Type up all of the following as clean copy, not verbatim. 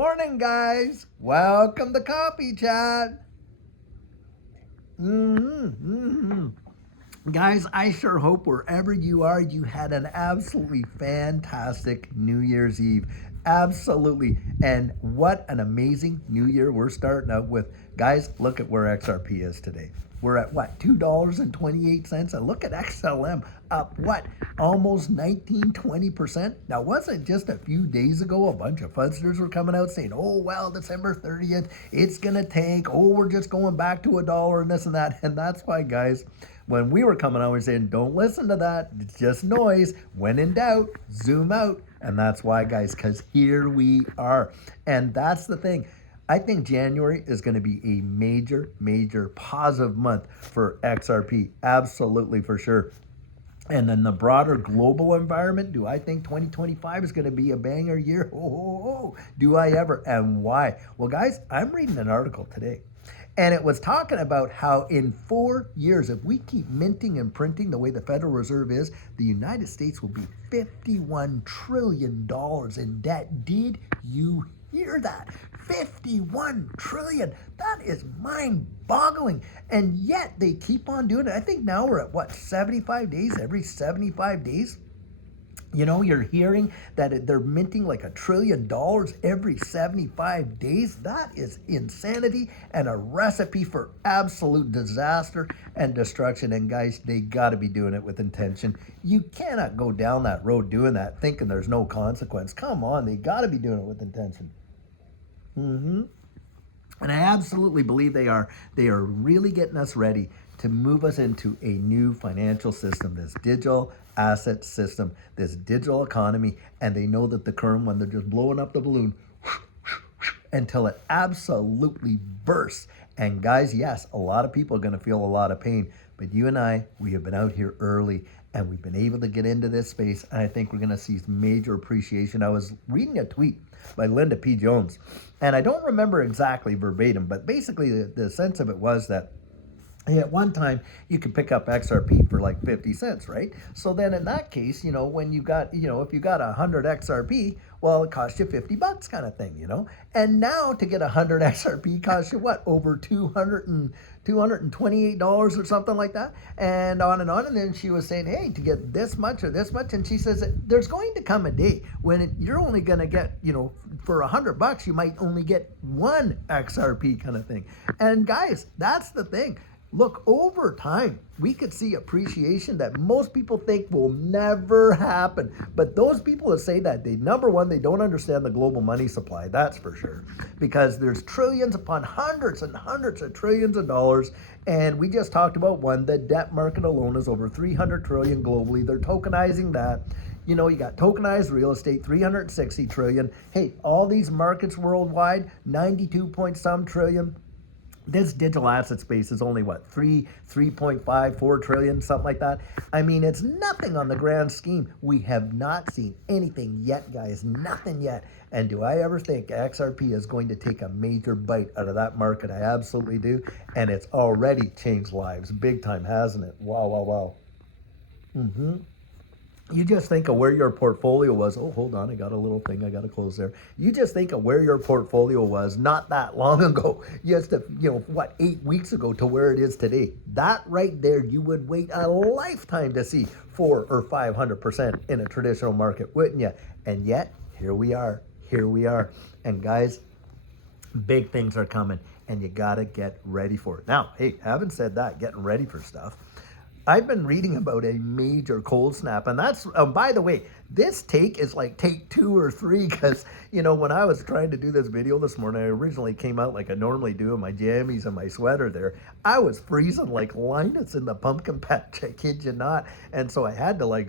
Morning, guys. Welcome to Coffee Chat. Guys, I sure hope wherever you are, you had an absolutely fantastic New Year's Eve. Absolutely. And what an amazing new year we're starting out with. Guys, look at where XRP is today. We're at what, $2.28? And look at XLM up what, almost 19-20%. Now, wasn't just a few days ago a bunch of fudsters were coming out saying, oh, well, December 30th, it's going to tank. Oh, we're just going back to a dollar and this and that. And that's why, guys, when we were coming on, we were saying, don't listen to that. It's just noise. When in doubt, zoom out. And that's why, guys, because here we are. And that's the thing. I think January is going to be a major positive month for XRP. Absolutely, for sure. And then the broader global environment, do I think 2025 is going to be a banger year? Oh, do I ever? And why? Well, guys, I'm reading an article today. And it was talking about how in 4 years, if we keep minting and printing the way the Federal Reserve is, the United States will be $51 trillion in debt. Did you hear that? 51 trillion. That is mind-boggling. And yet they keep on doing it. I think now we're at what, 75 days? Every 75 days? You know, you're hearing that they're minting like $1 trillion every 75 days. That is insanity and a recipe for absolute disaster and destruction. And guys, they got to be doing it with intention. You cannot go down that road doing that thinking there's no consequence. Come on, they got to be doing it with intention. And I absolutely believe they are. They are really getting us ready to move us into a new financial system, this digital asset system, this digital economy. And they know that the current one, they're just blowing up the balloon until it absolutely bursts. And guys, yes, a lot of people are going to feel a lot of pain. But you and I, we have been out here early and we've been able to get into this space. And I think we're going to see major appreciation. I was reading a tweet by Linda P. Jones, and I don't remember exactly verbatim, but basically the sense of it was that at one time you could pick up XRP for like 50 cents, right? So then in that case, you know, when you got, you know, if you got 100 XRP, well, it cost you $50 kind of thing, you know? And now to get 100 XRP costs you what? Over $228 or something like that. And on and on. And then she was saying, hey, to get this much or this much. And she says that there's going to come a day when you're only going to get, you know, for $100, you might only get one XRP kind of thing. And guys, that's the thing. Look, over time, we could see appreciation that most people think will never happen. But those people that say that, number one, they don't understand the global money supply, that's for sure. Because there's trillions upon hundreds and hundreds of trillions of dollars. And we just talked about one, the debt market alone is over 300 trillion globally. They're tokenizing that. You know, you got tokenized real estate, 360 trillion. Hey, all these markets worldwide, 92 point some trillion. This digital asset space is only what, 3.54 trillion, something like that. I mean, it's nothing on the grand scheme. We have not seen anything yet, guys, nothing yet. And do I ever think XRP is going to take a major bite out of that market? I absolutely do. And it's already changed lives big time, hasn't it? Wow. You just think of where your portfolio was. Oh, hold on, I got a little thing I got to close there. You just think of where your portfolio was not that long ago, just 8 weeks ago to where it is today. That right there, you would wait a lifetime to see 400 or 500% in a traditional market, wouldn't you? And yet, here we are. And guys, big things are coming, and you got to get ready for it. Now, hey, having said that, getting ready for stuff, I've been reading about a major cold snap, and that's, by the way, this take is like take 2 or 3, because, you know, when I was trying to do this video this morning, I originally came out like I normally do in my jammies and my sweater there. I was freezing like Linus in the pumpkin patch, I kid you not. And so I had to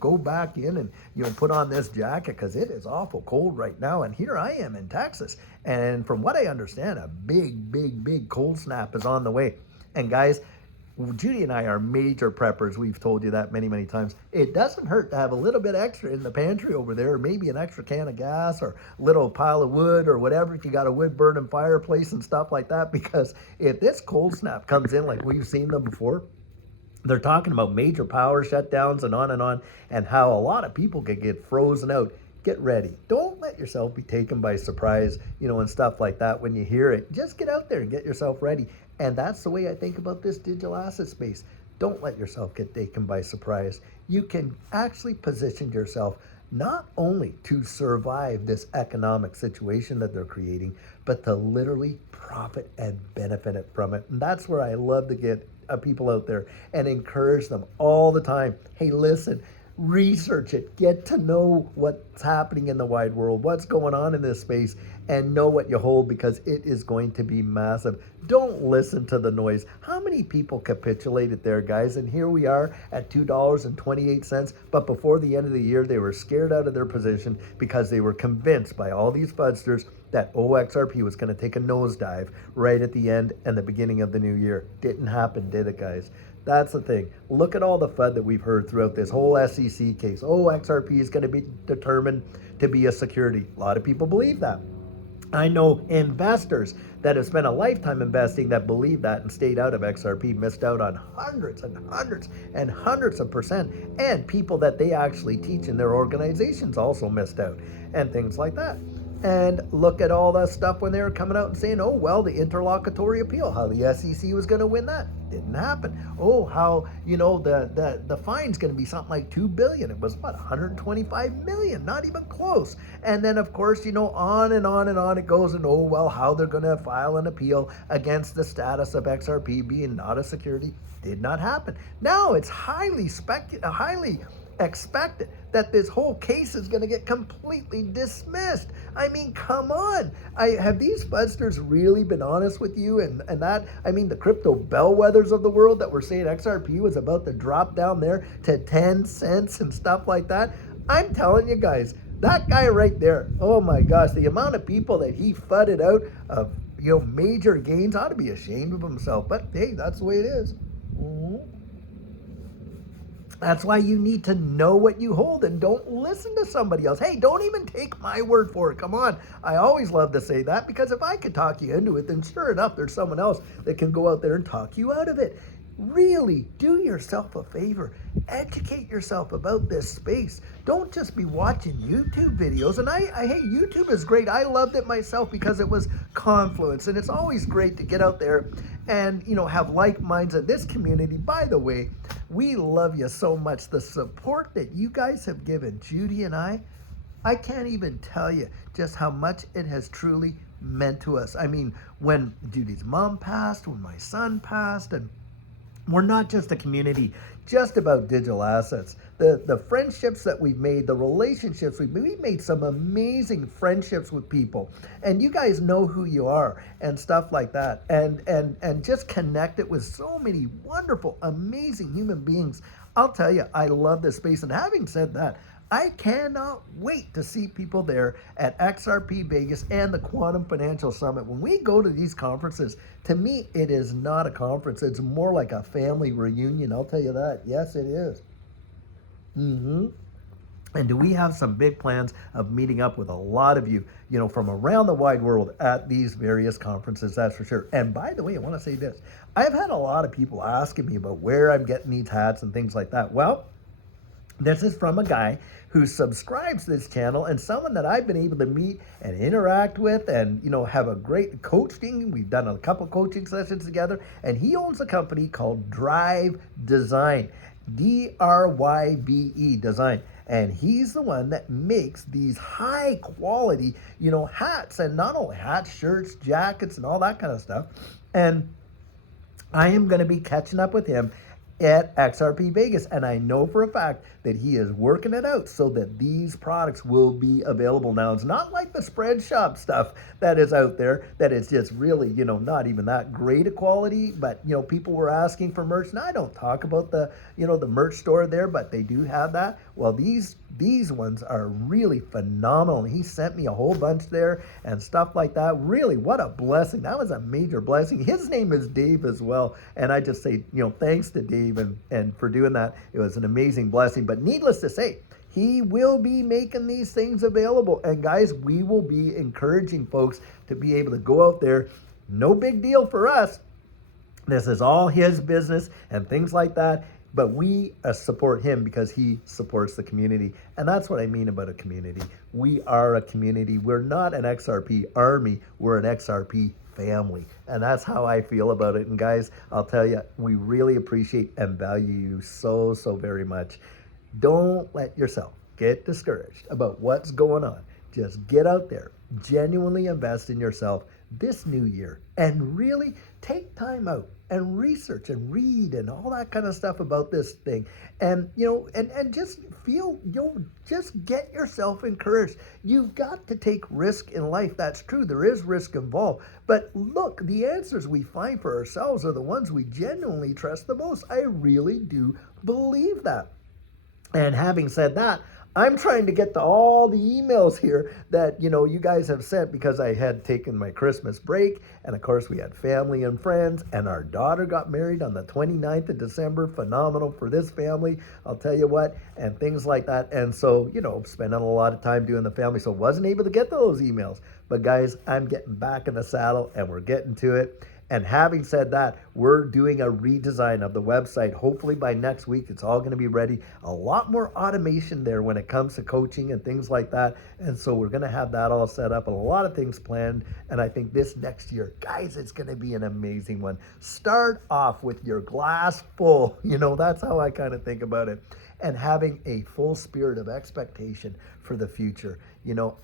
go back in and, put on this jacket because it is awful cold right now. And here I am in Texas. And from what I understand, a big cold snap is on the way. And guys, Judy and I are major preppers. We've told you that many times. It doesn't hurt to have a little bit extra in the pantry over there, or maybe an extra can of gas or a little pile of wood or whatever, if you got a wood burning fireplace and stuff like that, because if this cold snap comes in like we've seen them before, they're talking about major power shutdowns and on, and how a lot of people could get frozen out. get ready. Don't let yourself be taken by surprise, and stuff like that when you hear it. Just get out there and get yourself ready. And that's the way I think about this digital asset space. Don't let yourself get taken by surprise. You can actually position yourself not only to survive this economic situation that they're creating, but to literally profit and benefit it from it. And that's where I love to get people out there and encourage them all the time. Hey, listen, research it, get to know what's happening in the wide world, what's going on in this space, and know what you hold, because it is going to be massive. Don't listen to the noise. How many people capitulated there, guys? And here we are at $2.28, but before the end of the year, they were scared out of their position because they were convinced by all these fudsters that XRP was going to take a nosedive right at the end and the beginning of the new year. Didn't happen, did it, guys? That's the thing. Look at all the FUD that we've heard throughout this whole SEC case. XRP is going to be determined to be a security. A lot of people believe that. I know investors that have spent a lifetime investing that believe that and stayed out of XRP, missed out on hundreds and hundreds and hundreds of percent. And people that they actually teach in their organizations also missed out, and things like that. And look at all the stuff when they were coming out and saying, the interlocutory appeal, how the SEC was going to win that. Didn't happen. How, the fine's going to be something like $2 billion. It was what, $125 million, not even close. And then, of course, on and on and on it goes, and how they're going to file an appeal against the status of XRP being not a security. Did not happen. Now it's highly expected that this whole case is going to get completely dismissed. I mean, come on. Have these fudsters really been honest with you? And the crypto bellwethers of the world that were saying XRP was about to drop down there to 10 cents and stuff like that. I'm telling you guys, that guy right there, oh my gosh, the amount of people that he fudded out of, major gains, ought to be ashamed of himself. But hey, that's the way it is. That's why you need to know what you hold and don't listen to somebody else. Hey, don't even take my word for it. Come on. I always love to say that, because if I could talk you into it, then sure enough, there's someone else that can go out there and talk you out of it. Really do yourself a favor. Educate yourself about this space. Don't just be watching YouTube videos. And hey, YouTube is great. I loved it myself because it was confluence. And it's always great to get out there and, have like minds in this community. By the way, we love you so much. The support that you guys have given Judy and I can't even tell you just how much it has truly meant to us. I mean, when Judy's mom passed, when my son passed, and we're not just a community just about digital assets. The friendships that we've made, the relationships we've made some amazing friendships with people. And you guys know who you are and stuff like that. And just connect it with so many wonderful, amazing human beings. I'll tell you, I love this space. And having said that, I cannot wait to see people there at XRP Vegas and the Quantum Financial Summit. When we go to these conferences, to me, it is not a conference. It's more like a family reunion. I'll tell you that. Yes, it is. And do we have some big plans of meeting up with a lot of you, from around the wide world at these various conferences, that's for sure. And by the way, I want to say this. I've had a lot of people asking me about where I'm getting these hats and things like that. Well, this is from a guy who subscribes to this channel and someone that I've been able to meet and interact with and, have a great coaching. We've done a couple coaching sessions together, and he owns a company called Drive Design, DRYVE Design. And he's the one that makes these high quality, hats, and not only hats, shirts, jackets, and all that kind of stuff. And I am going to be catching up with him at XRP Vegas, and I know for a fact that he is working it out so that these products will be available now. It's not like the spread shop stuff that is out there that is just really, not even that great a quality, but, people were asking for merch. Now, I don't talk about the, the merch store there, but they do have that. Well, these ones are really phenomenal. He sent me a whole bunch there and stuff like that. Really, what a blessing. That was a major blessing. His name is Dave as well. And I just say, thanks to Dave and for doing that. It was an amazing blessing. But needless to say, he will be making these things available. And guys, we will be encouraging folks to be able to go out there. No big deal for us. This is all his business and things like that. but we support him because he supports the community. And that's what I mean about a community. We are a community. We're not an XRP army, we're an XRP family. And that's how I feel about it. And guys, I'll tell you, we really appreciate and value you so, so very much. Don't let yourself get discouraged about what's going on. Just get out there, genuinely invest in yourself this new year, and really take time out and research and read and all that kind of stuff about this thing. And and just feel, just get yourself encouraged. You've got to take risk in life. That's true. There is risk involved. But look, the answers we find for ourselves are the ones we genuinely trust the most. I really do believe that. And having said that, I'm trying to get to all the emails here that, you guys have sent, because I had taken my Christmas break. And of course, we had family and friends, and our daughter got married on the 29th of December. Phenomenal for this family, I'll tell you what, and things like that. And so, spending a lot of time doing the family, so wasn't able to get to those emails. But guys, I'm getting back in the saddle and we're getting to it. And having said that, we're doing a redesign of the website. Hopefully by next week, it's all going to be ready. A lot more automation there when it comes to coaching and things like that. And so we're going to have that all set up and a lot of things planned. And I think this next year, guys, it's going to be an amazing one. Start off with your glass full. That's how I kind of think about it. And having a full spirit of expectation for the future.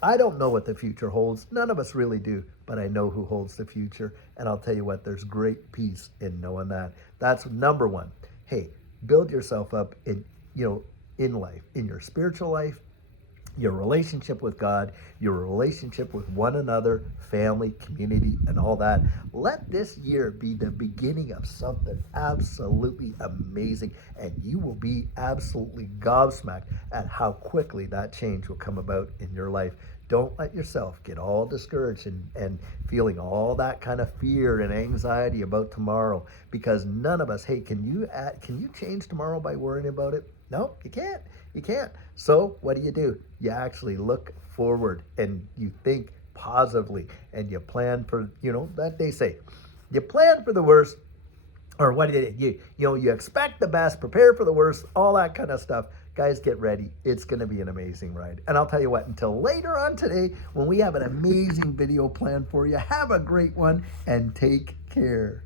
I don't know what the future holds. None of us really do, but I know who holds the future. And I'll tell you what, there's great peace in knowing that. That's number one. Hey, build yourself up in life, in your spiritual life, your relationship with God, your relationship with one another, family, community, and all that. Let this year be the beginning of something absolutely amazing, and you will be absolutely gobsmacked at how quickly that change will come about in your life. Don't let yourself get all discouraged and feeling all that kind of fear and anxiety about tomorrow, because none of us, hey, can you change tomorrow by worrying about it? No, you can't. You can't. So what do? You actually look forward and you think positively and you plan for, that they say, you plan for the worst, or what do you expect the best, prepare for the worst, all that kind of stuff. Guys, get ready. It's going to be an amazing ride. And I'll tell you what, until later on today, when we have an amazing video planned for you, have a great one and take care.